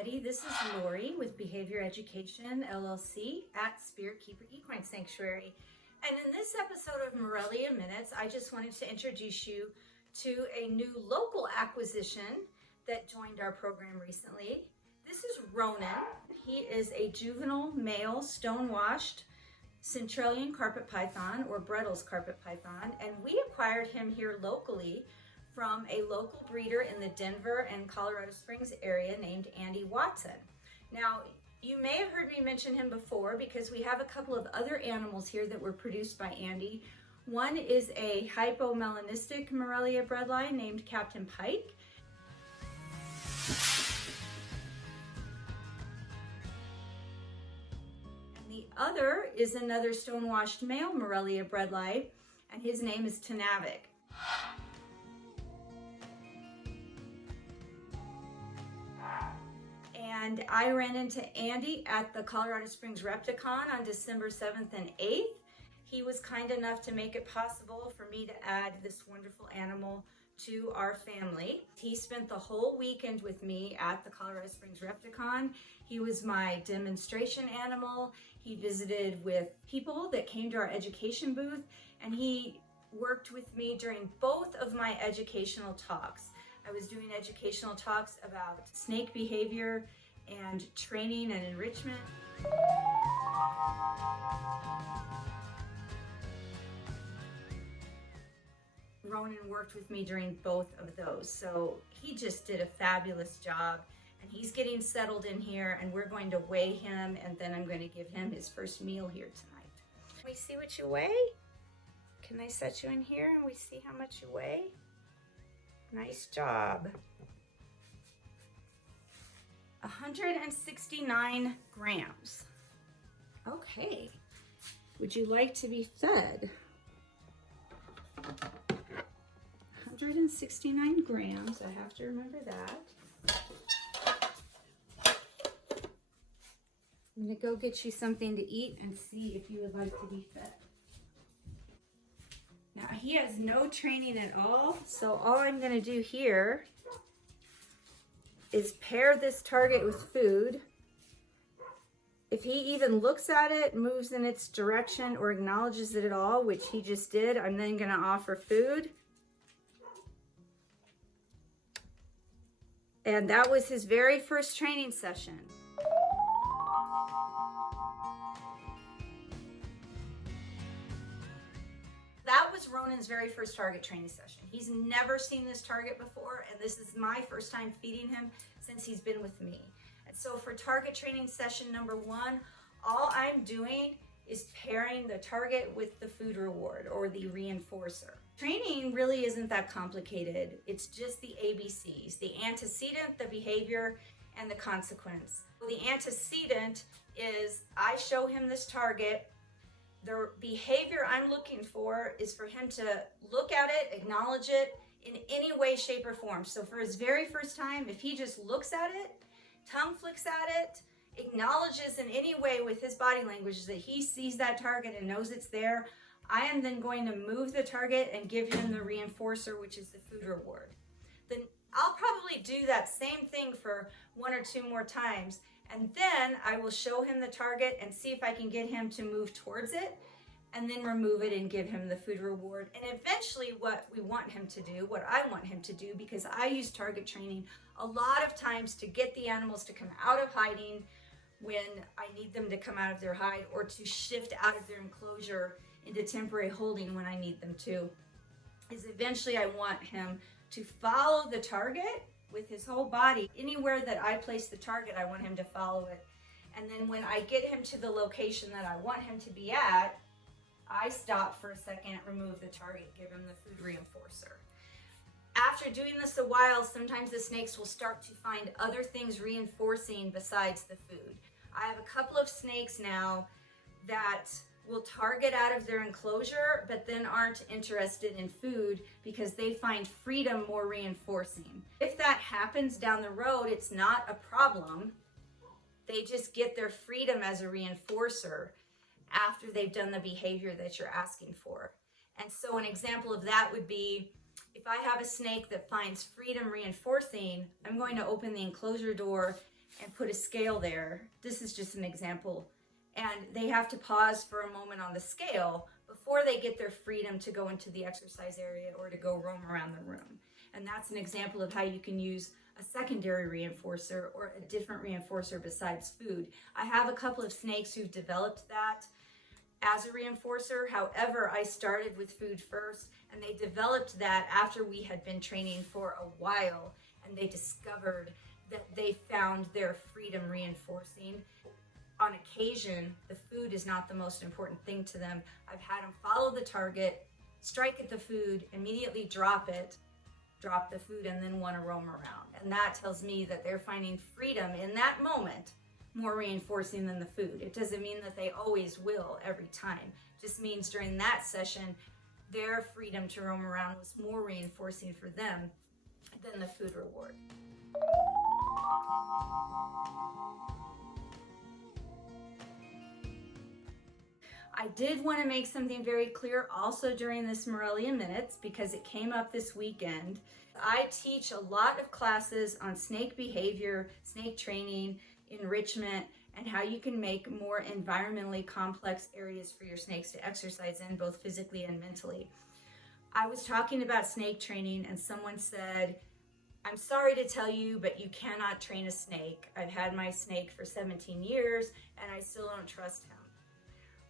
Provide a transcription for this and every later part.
everybody. This is Lori with Behavior Education, LLC at Spirit Keeper Equine Sanctuary. And in this episode of Morelia Minutes, I just wanted to introduce you to a new local acquisition that joined our program recently. This is Ronon. He is a juvenile male stone-washed Centralian carpet python or Bredli's carpet python, and we acquired him here locally from a local breeder in the Denver and Colorado Springs area named Andy Watson. Now, you may have heard me mention him before because we have a couple of other animals here that were produced by Andy. One is a hypomelanistic Morelia Breadlight named Captain Pike. And the other is another stone-washed male Morelia Breadlight, and his name is Tameness. And I ran into Andy at the Colorado Springs Repticon on December 7th and 8th. He was kind enough to make it possible for me to add this wonderful animal to our family. He spent the whole weekend with me at the Colorado Springs Repticon. He was my demonstration animal. He visited with people that came to our education booth, and he worked with me during both of my educational talks. I was doing educational talks about snake behavior and training and enrichment. Ronan worked with me during both of those, so he just did a fabulous job, and he's getting settled in here, and we're going to weigh him, and then I'm going to give him his first meal here tonight. Can we see what you weigh? Can I set you in here and we see how much you weigh? Nice job. 169 grams. Okay. Would you like to be fed? 169 grams. I have to remember that. I'm going to go get you something to eat and see if you would like to be fed. Now, he has no training at all, so all I'm going to do here is pair this target with food. If he even looks at it, moves in its direction, or acknowledges it at all, which he just did, I'm then going to offer food. And that was his very first training session. That was Ronan's very first target training session. He's never seen this target before, and this is my first time feeding him since he's been with me. And so for target training session number 1, all I'm doing is pairing the target with the food reward or the reinforcer. Training really isn't that complicated. It's just the ABCs, the antecedent, the behavior, and the consequence. The antecedent is I show him this target. The behavior I'm looking for is for him to look at it, acknowledge it in any way, shape, or form. So for his very first time, if he just looks at it, tongue flicks at it, acknowledges in any way with his body language that he sees that target and knows it's there, I am then going to move the target and give him the reinforcer, which is the food reward. Then I'll probably do that same thing for 1 or 2 more times. And then I will show him the target and see if I can get him to move towards it, and then remove it and give him the food reward. And eventually what we want him to do, what I want him to do, because I use target training a lot of times to get the animals to come out of hiding when I need them to come out of their hide, or to shift out of their enclosure into temporary holding when I need them to, is eventually I want him to follow the target with his whole body. Anywhere that I place the target, I want him to follow it. And then when I get him to the location that I want him to be at, I stop for a second, remove the target, give him the food reinforcer. After doing this a while, sometimes the snakes will start to find other things reinforcing besides the food. I have a couple of snakes now that will target out of their enclosure, but then aren't interested in food because they find freedom more reinforcing. If that happens down the road, it's not a problem. They just get their freedom as a reinforcer after they've done the behavior that you're asking for. And so an example of that would be, if I have a snake that finds freedom reinforcing, I'm going to open the enclosure door and put a scale there. This is just an example. And they have to pause for a moment on the scale before they get their freedom to go into the exercise area or to go roam around the room. And that's an example of how you can use a secondary reinforcer or a different reinforcer besides food. I have a couple of snakes who've developed that as a reinforcer. However, I started with food first, and they developed that after we had been training for a while, and they discovered that they found their freedom reinforcing. On occasion, the food is not the most important thing to them. I've had them follow the target, strike at the food, immediately drop the food, and then want to roam around. And that tells me that they're finding freedom in that moment more reinforcing than the food. It doesn't mean that they always will every time. It just means during that session, their freedom to roam around was more reinforcing for them than the food reward. I did want to make something very clear also during this Morelia Minutes, because it came up this weekend. I teach a lot of classes on snake behavior, snake training, enrichment, and how you can make more environmentally complex areas for your snakes to exercise in, both physically and mentally. I was talking about snake training, and someone said, "I'm sorry to tell you, but you cannot train a snake. I've had my snake for 17 years, and I still don't trust him."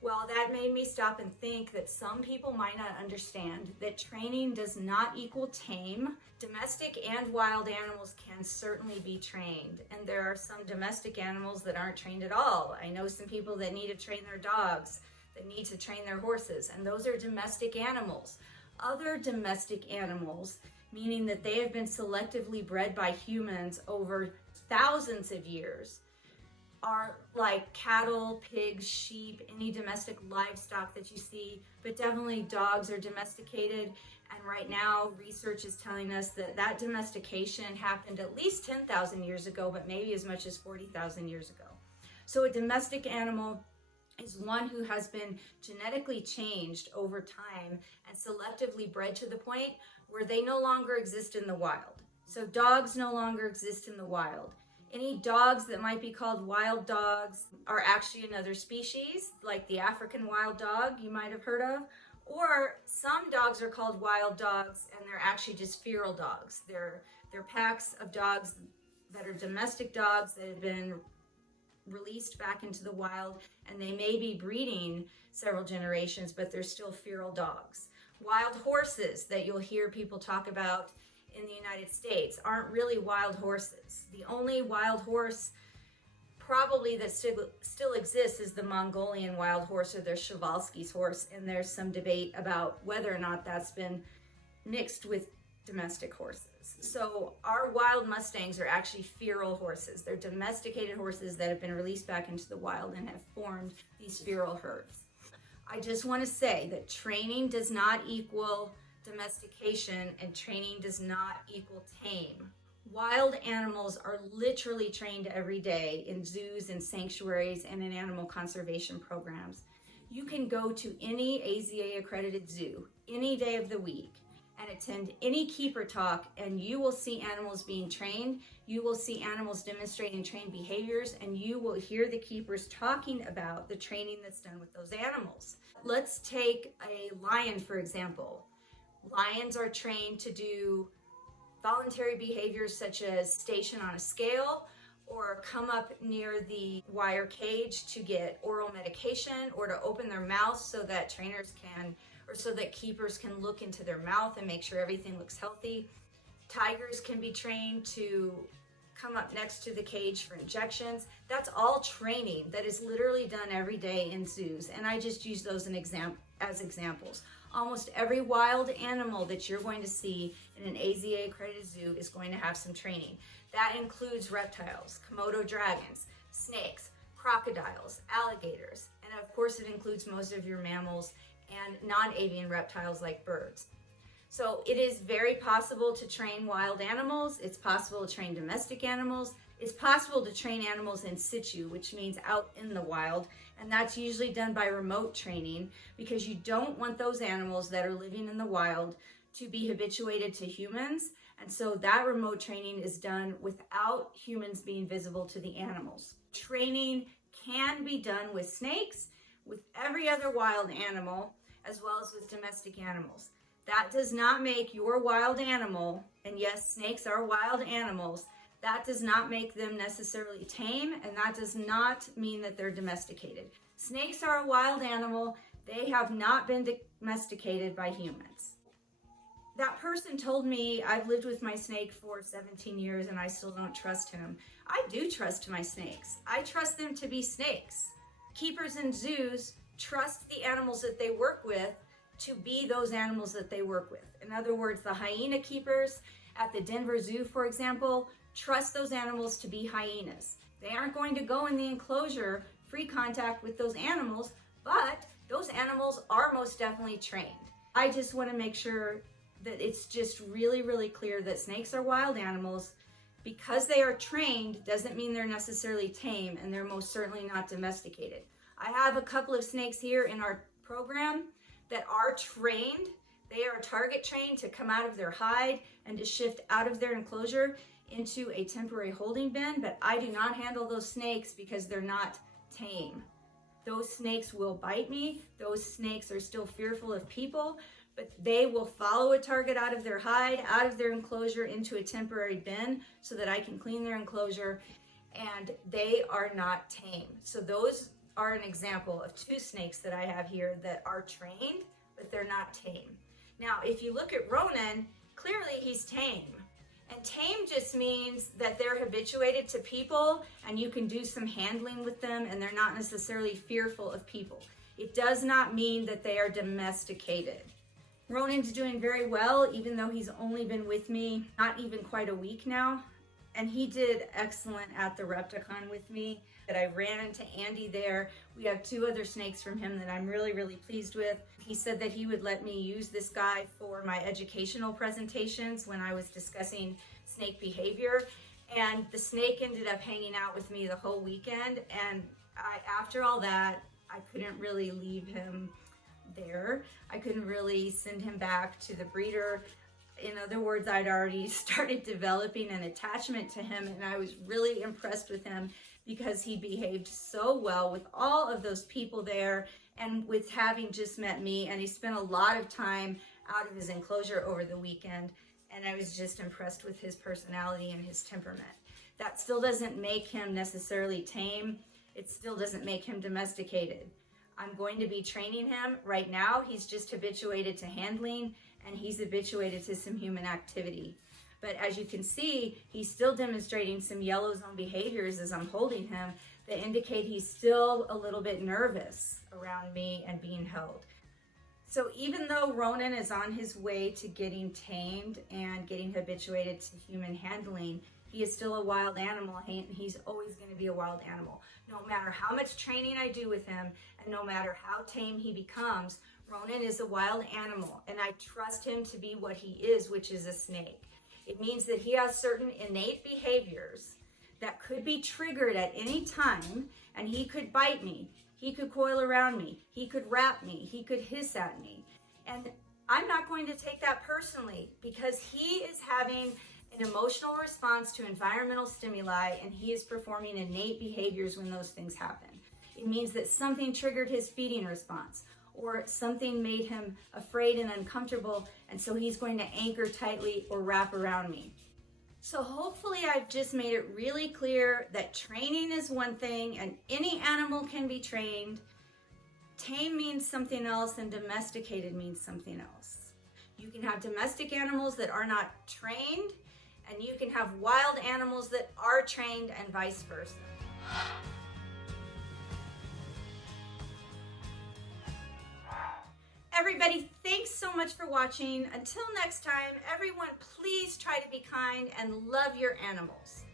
Well, that made me stop and think that some people might not understand that training does not equal tame. Domestic and wild animals can certainly be trained, and there are some domestic animals that aren't trained at all. I know some people that need to train their dogs, that need to train their horses, and those are domestic animals. Other domestic animals, meaning that they have been selectively bred by humans over thousands of years, are like cattle, pigs, sheep, any domestic livestock that you see, but definitely dogs are domesticated. And right now, research is telling us that that domestication happened at least 10,000 years ago, but maybe as much as 40,000 years ago. So a domestic animal is one who has been genetically changed over time and selectively bred to the point where they no longer exist in the wild. So dogs no longer exist in the wild. Any dogs that might be called wild dogs are actually another species, like the African wild dog you might have heard of. Or some dogs are called wild dogs, and they're actually just feral dogs. They're packs of dogs that are domestic dogs that have been released back into the wild, and they may be breeding several generations, but they're still feral dogs. Wild horses that you'll hear people talk about in the United States aren't really wild horses. The only wild horse probably that still exists is the Mongolian wild horse, or their Przewalski's horse, and there's some debate about whether or not that's been mixed with domestic horses. So our wild Mustangs are actually feral horses. They're domesticated horses that have been released back into the wild and have formed these feral herds. I just want to say that training does not equal domestication, and training does not equal tame. Wild animals are literally trained every day in zoos and sanctuaries and in animal conservation programs. You can go to any AZA accredited zoo any day of the week and attend any keeper talk, and you will see animals being trained. You will see animals demonstrating trained behaviors, and you will hear the keepers talking about the training that's done with those animals. Let's take a lion, for example. Lions are trained to do voluntary behaviors such as station on a scale, or come up near the wire cage to get oral medication, or to open their mouth so that trainers can, or so that keepers can look into their mouth and make sure everything looks healthy. Tigers can be trained to come up next to the cage for injections. That's all training that is literally done every day in zoos, and I just use those as examples. Almost every wild animal that you're going to see in an AZA accredited zoo is going to have some training. That includes reptiles, Komodo dragons, snakes, crocodiles, alligators, and of course it includes most of your mammals and non-avian reptiles like birds. So it is very possible to train wild animals. It's possible to train domestic animals. It's possible to train animals in situ, which means out in the wild, and that's usually done by remote training, because you don't want those animals that are living in the wild to be habituated to humans, And so that remote training is done without humans being visible to the animals. Training can be done with snakes, with every other wild animal, as well as with domestic animals. That does not make your wild animal, and yes, snakes are wild animals, that does not make them necessarily tame, and that does not mean that they're domesticated. Snakes are a wild animal. They have not been domesticated by humans. That person told me, I've lived with my snake for 17 years and I still don't trust him. I do trust my snakes. I trust them to be snakes. Keepers in zoos trust the animals that they work with to be those animals that they work with. In other words, the hyena keepers at the Denver Zoo, for example, trust those animals to be hyenas. They aren't going to go in the enclosure free contact with those animals, but those animals are most definitely trained. I just want to make sure that it's just really, really clear that snakes are wild animals. Because they are trained doesn't mean they're necessarily tame, and they're most certainly not domesticated. I have a couple of snakes here in our program that are trained. They are target trained to come out of their hide and to shift out of their enclosure into a temporary holding bin, but I do not handle those snakes because they're not tame. Those snakes will bite me. Those snakes are still fearful of people, but they will follow a target out of their hide, out of their enclosure into a temporary bin so that I can clean their enclosure, and they are not tame. So those are an example of two snakes that I have here that are trained, but they're not tame. Now, if you look at Ronon, clearly he's tame. And tame just means that they're habituated to people and you can do some handling with them and they're not necessarily fearful of people. It does not mean that they are domesticated. Ronon's doing very well, even though he's only been with me not even quite a week now. And he did excellent at the Repticon with me. That I ran into Andy there. We have two other snakes from him that I'm really, really pleased with. He said that he would let me use this guy for my educational presentations when I was discussing snake behavior. And the snake ended up hanging out with me the whole weekend. And after all that, I couldn't really leave him there. I couldn't really send him back to the breeder. In other words, I'd already started developing an attachment to him, and I was really impressed with him because he behaved so well with all of those people there and with having just met me, and he spent a lot of time out of his enclosure over the weekend, and I was just impressed with his personality and his temperament. That still doesn't make him necessarily tame. It still doesn't make him domesticated. I'm going to be training him. Right now, he's just habituated to handling, and he's habituated to some human activity. But as you can see, he's still demonstrating some yellow zone behaviors as I'm holding him that indicate he's still a little bit nervous around me and being held. So even though Ronon is on his way to getting tamed and getting habituated to human handling, he is still a wild animal, and he's always going to be a wild animal. No matter how much training I do with him, and no matter how tame he becomes, Ronon is a wild animal, and I trust him to be what he is, which is a snake. It means that he has certain innate behaviors that could be triggered at any time, and he could bite me, he could coil around me, he could wrap me, he could hiss at me. And I'm not going to take that personally because he is having an emotional response to environmental stimuli, and he is performing innate behaviors when those things happen. It means that something triggered his feeding response, or something made him afraid and uncomfortable, and so he's going to anchor tightly or wrap around me. So hopefully I've just made it really clear that training is one thing, and any animal can be trained. Tame means something else, and domesticated means something else. You can have domestic animals that are not trained, and you can have wild animals that are trained, and vice versa. Everybody, thanks so much for watching. Until next time, everyone, please try to be kind and love your animals.